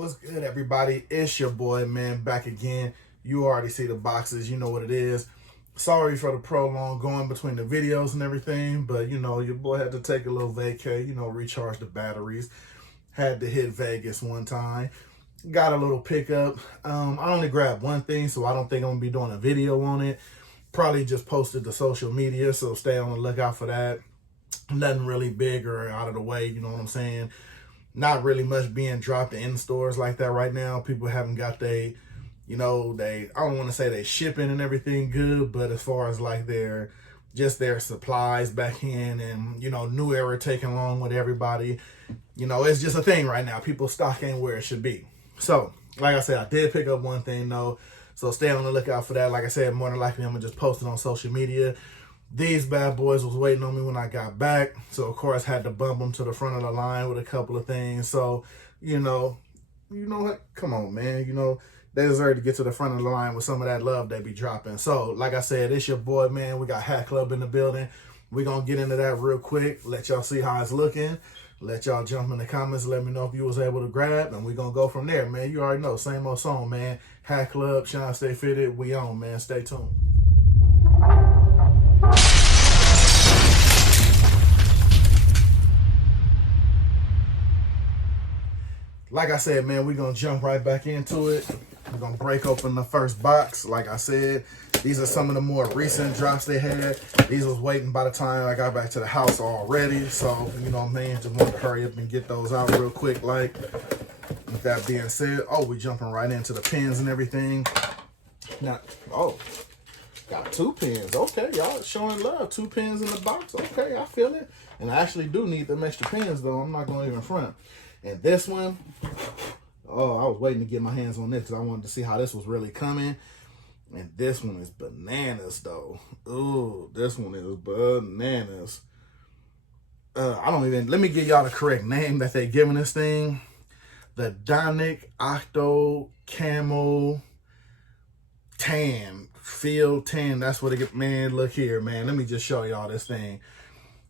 What's good, everybody? It's your boy, man, back again. You already see the boxes. You know what it is. Sorry for the prolong going between the videos and everything, but, you know, your boy had to take a little vacay, you know, recharge the batteries. Had to hit Vegas one time. Got a little pickup. I only grabbed one thing, so I don't think I'm going to be doing a video on it. Probably just posted to social media, so stay on the lookout for that. Nothing really big or out of the way, you know what I'm saying? Not really much being dropped in stores like that right now. People haven't got I don't want to say they shipping and everything good, but as far as like their supplies back in and, you know, new era taking along with everybody, you know, it's just a thing right now. People's stock ain't where it should be. So, like I said, I did pick up one thing though. So stay on the lookout for that. Like I said, more than likely I'm going to just post it on social media. These bad boys was waiting on me when I got back. So, of course, had to bump them to the front of the line with a couple of things. So, you know what? Come on, man. You know, they deserve to get to the front of the line with some of that love they be dropping. So, like I said, it's your boy, man. We got Hatclub in the building. We're going to get into that real quick. Let y'all see how it's looking. Let y'all jump in the comments. Let me know if you was able to grab. And we're going to go from there, man. You already know. Same old song, man. Hatclub, Shawn.Stay.Fitted. We on, man. Stay tuned. Like I said, man, we're going to jump right back into it. We're going to break open the first box. Like I said, these are some of the more recent drops they had. These was waiting by the time I got back to the house already. So, you know what I mean? Just wanted to hurry up and get those out real quick. Like, with that being said, we jumping right into the pins and everything. Now, got 2 pins. Okay, y'all showing love. 2 pins in the box. Okay, I feel it. And I actually do need them extra pins, though. I'm not going to even front. And this one, I was waiting to get my hands on this because I wanted to see how this was really coming. And this one is bananas, though. Ooh, this one is bananas. Let me give y'all the correct name that they giving this thing. The Dionic Octo Camo Tan. Field Tan. That's what it get. Man, look here, man. Let me just show y'all this thing.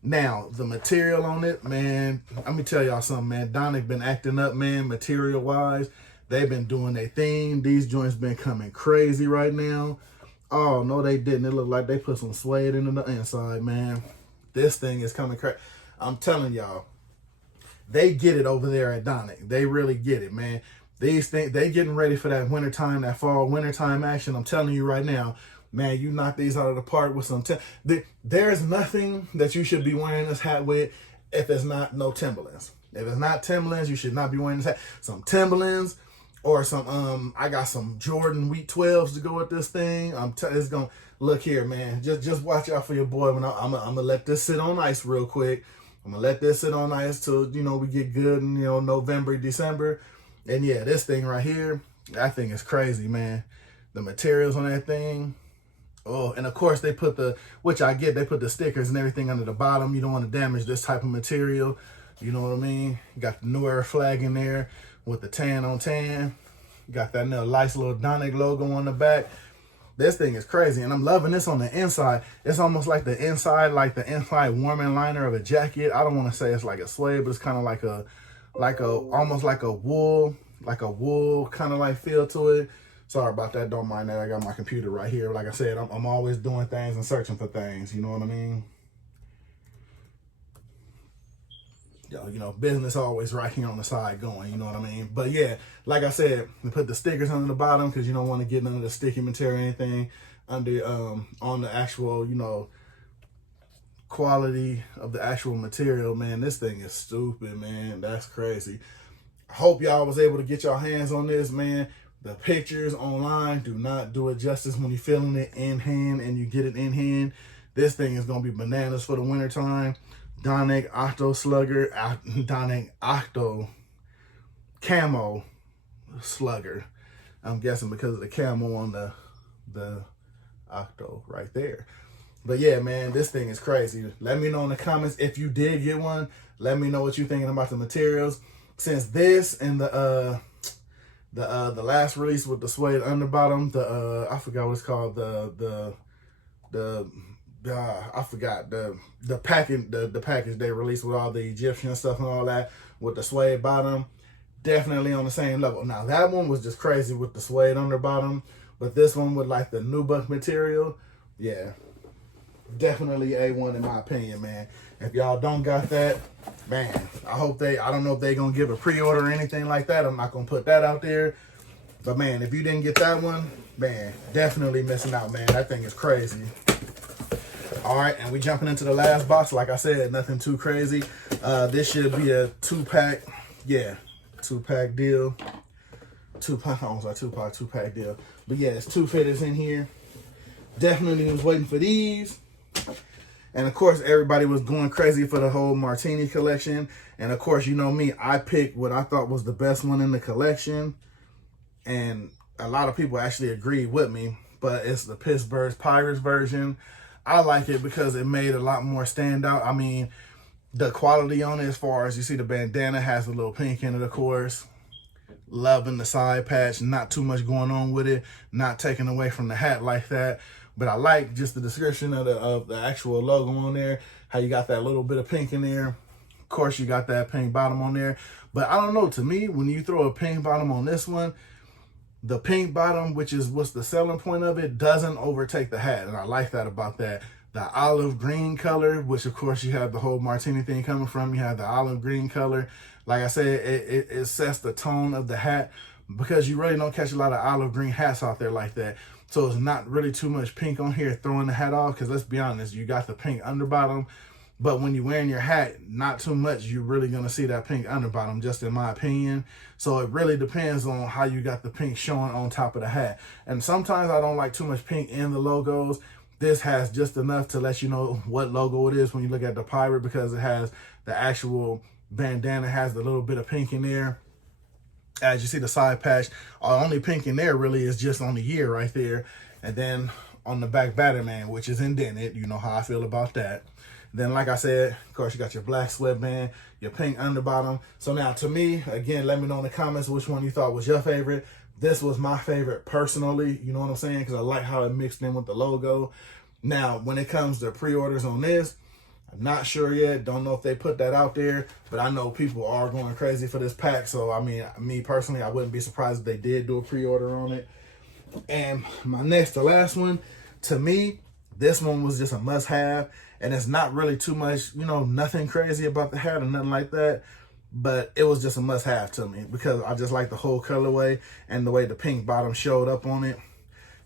Now, the material on it, man, let me tell y'all something, man. Dominic been acting up, man, material-wise. They've been doing their thing. These joints been coming crazy right now. Oh, no, they didn't. It looked like they put some suede into the inside, man. This thing is coming crazy. I'm telling y'all, they get it over there at Dominic. They really get it, man. These things, they getting ready for that wintertime, that fall-wintertime action. I'm telling you right now. Man, you knock these out of the park with some there's nothing that you should be wearing this hat with if it's not no Timberlands. If it's not Timberlands, you should not be wearing this hat. Some Timberlands or some I got some Jordan Wheat 12s to go with this thing. It's gonna look here, man. Just watch out for your boy. When I'm gonna let this sit on ice real quick. I'm gonna let this sit on ice till, you know, we get good in, you know, November, December. And yeah, this thing right here, that thing is crazy, man. The materials on that thing. Oh, and of course they put they put the stickers and everything under the bottom. You don't want to damage this type of material. You know what I mean? Got the New Era flag in there with the tan on tan. Got that nice little Dominic logo on the back. This thing is crazy, and I'm loving this on the inside. It's almost like the inside warming liner of a jacket. I don't want to say it's like a suede, but it's kind of almost like a wool kind of like feel to it. Sorry about that. Don't mind that. I got my computer right here. Like I said, I'm always doing things and searching for things. You know what I mean? You know, business always right here on the side going. You know what I mean? But yeah, like I said, we put the stickers under the bottom because you don't want to get none of the sticky material or anything under on the actual, you know, quality of the actual material. Man, this thing is stupid, man. That's crazy. I hope y'all was able to get your hands on this, man. The pictures online do not do it justice when you're feeling it in hand and you get it in hand. This thing is going to be bananas for the wintertime. Dionic Octo Slugger, Dionic Octo Camo Slugger. I'm guessing because of the camo on the Octo right there. But yeah, man, this thing is crazy. Let me know in the comments if you did get one. Let me know what you're thinking about the materials. Since this and the last release with the suede underbottom, I forgot what it's called, I forgot the package they released with all the Egyptian stuff and all that with the suede bottom. definitely on the same level. Now, that one was just crazy with the suede underbottom, but this one with like the nubuck material, yeah, definitely A1 in my opinion, man. If y'all don't got that, man, I don't know if they gonna give a pre-order or anything like that. I'm not gonna put that out there. But man, if you didn't get that one, man, definitely missing out, man. That thing is crazy. All right, and we jumping into the last box. Like I said, nothing too crazy. This should be a 2-pack. Yeah, 2-pack deal. 2-pack, I almost like 2-pack deal. But yeah, it's 2 fitteds in here. Definitely was waiting for these. And of course, everybody was going crazy for the whole Martini collection. And of course, you know me, I picked what I thought was the best one in the collection. And a lot of people actually agreed with me, but it's the Pittsburgh Pirates version. I like it because it made a lot more stand out. I mean, the quality on it, as far as you see the bandana has a little pink in it, of course. Loving the side patch, not too much going on with it, not taking away from the hat like that. But I like just the description of the actual logo on there, how you got that little bit of pink in there. Of course, you got that pink bottom on there. But I don't know, to me, when you throw a pink bottom on this one, the pink bottom, which is what's the selling point of it, doesn't overtake the hat. And I like that about that. The olive green color, which of course you have the whole Martini thing coming from. You have the olive green color. Like I said, it sets the tone of the hat, because you really don't catch a lot of olive green hats out there like that. So it's not really too much pink on here throwing the hat off, because let's be honest, you got the pink underbottom. But when you're wearing your hat, not too much, you're really going to see that pink underbottom, just in my opinion. So it really depends on how you got the pink showing on top of the hat. And sometimes I don't like too much pink in the logos. This has just enough to let you know what logo it is when you look at the pirate, because it has the actual bandana, has the little bit of pink in there. As you see the side patch, only pink in there really is just on the year right there. And then on the back Batterman, which is indented, you know how I feel about that. Then, like I said, of course, you got your black sweatband, your pink underbottom. So now, to me, again, let me know in the comments which one you thought was your favorite. This was my favorite personally, you know what I'm saying? Because I like how it mixed in with the logo. Now, when it comes to pre-orders on this, I'm not sure yet. Don't know if they put that out there, but I know people are going crazy for this pack. So, I mean, me personally, I wouldn't be surprised if they did do a pre-order on it. And my next to last one, to me, this one was just a must-have. And it's not really too much, you know, nothing crazy about the hat or nothing like that. But it was just a must-have to me, because I just like the whole colorway and the way the pink bottom showed up on it.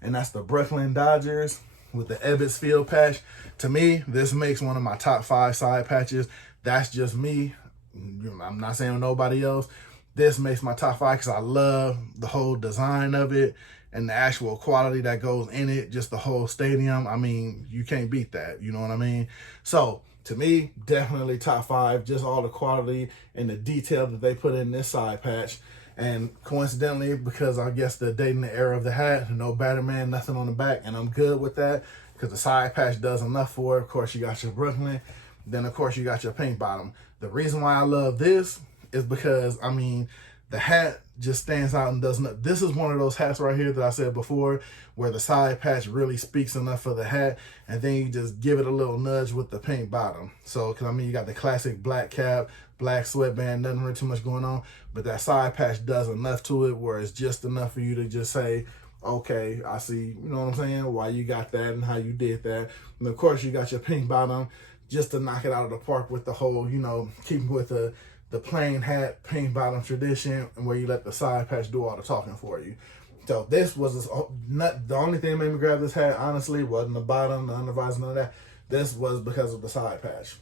And that's the Brooklyn Dodgers with the Ebbets Field patch. To me, this makes one of my top 5 side patches. That's just me. I'm not saying nobody else. This makes my top 5 because I love the whole design of it and the actual quality that goes in it. Just the whole stadium. I mean, you can't beat that. You know what I mean? So, to me, definitely top 5. Just all the quality and the detail that they put in this side patch. And coincidentally, because I guess the date and the era of the hat, no Batterman, nothing on the back, and I'm good with that because the side patch does enough for it. Of course, you got your Brooklyn. Then, of course, you got your pink bottom. The reason why I love this is because, I mean, the hat just stands out and does not. This is one of those hats right here that I said before, where the side patch really speaks enough for the hat, and then you just give it a little nudge with the pink bottom. So, because I mean, you got the classic black cap, black sweatband, nothing really too much going on, but that side patch does enough to it where it's just enough for you to just say, okay, I see, you know what I'm saying, why you got that and how you did that. And of course, you got your pink bottom just to knock it out of the park with the whole, you know, keeping with the plain hat, pink bottom tradition, and where you let the side patch do all the talking for you. So this was not the only thing that made me grab this hat, honestly, wasn't the bottom, the undervisor, none of that. This was because of the side patch.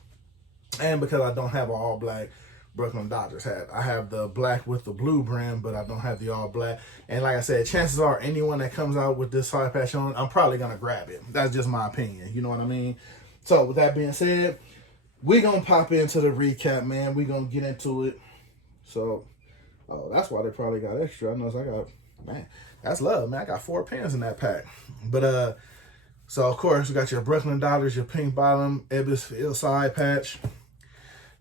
And because I don't have an all black Brooklyn Dodgers hat. I have the black with the blue brim, but I don't have the all black. And like I said, chances are anyone that comes out with this side patch on, I'm probably going to grab it. That's just my opinion. You know what I mean? So with that being said, we're going to pop into the recap, man. We're going to get into it. So, oh, that's why they probably got extra. I know I got, man, that's love, man. I got 4 pins in that pack. But, so of course, you got your Brooklyn Dodgers, your pink bottom, Ebbets Field side patch.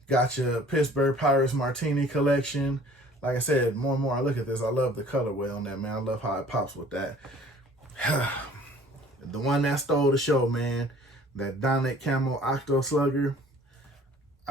Got your Pittsburgh Pirates Martini collection. Like I said, more and more I look at this, I love the colorway on that, man. I love how it pops with that. The one that stole the show, man. That Dionic Camo Octo Slugger.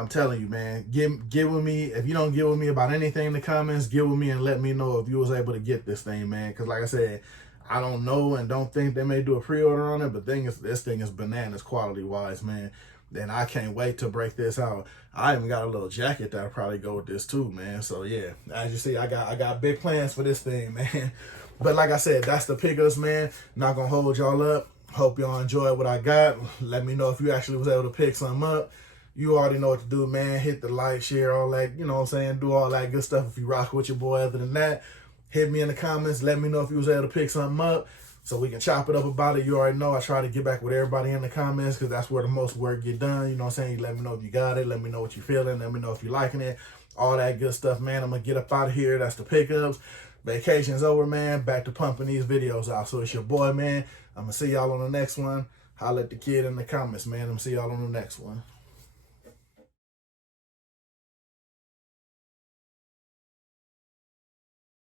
I'm telling you, man, get with me. If you don't get with me about anything in the comments, get with me and let me know if you was able to get this thing, man. Because like I said, I don't know and don't think they may do a pre-order on it, but this thing is bananas quality-wise, man. And I can't wait to break this out. I even got a little jacket that'll probably go with this too, man. So yeah, as you see, I got big plans for this thing, man. But like I said, that's the pickups, man. Not gonna hold y'all up. Hope y'all enjoyed what I got. Let me know if you actually was able to pick something up. You already know what to do, man. Hit the like, share, all that, you know what I'm saying? Do all that good stuff if you rock with your boy. Other than that, hit me in the comments. Let me know if you was able to pick something up so we can chop it up about it. You already know I try to get back with everybody in the comments because that's where the most work get done. You know what I'm saying? You let me know if you got it. Let me know what you're feeling. Let me know if you're liking it. All that good stuff, man. I'm going to get up out of here. That's the pickups. Vacation's over, man. Back to pumping these videos out. So it's your boy, man. I'm going to see y'all on the next one. Holla at the kid in the comments, man. I'm going to see y'all on the next one.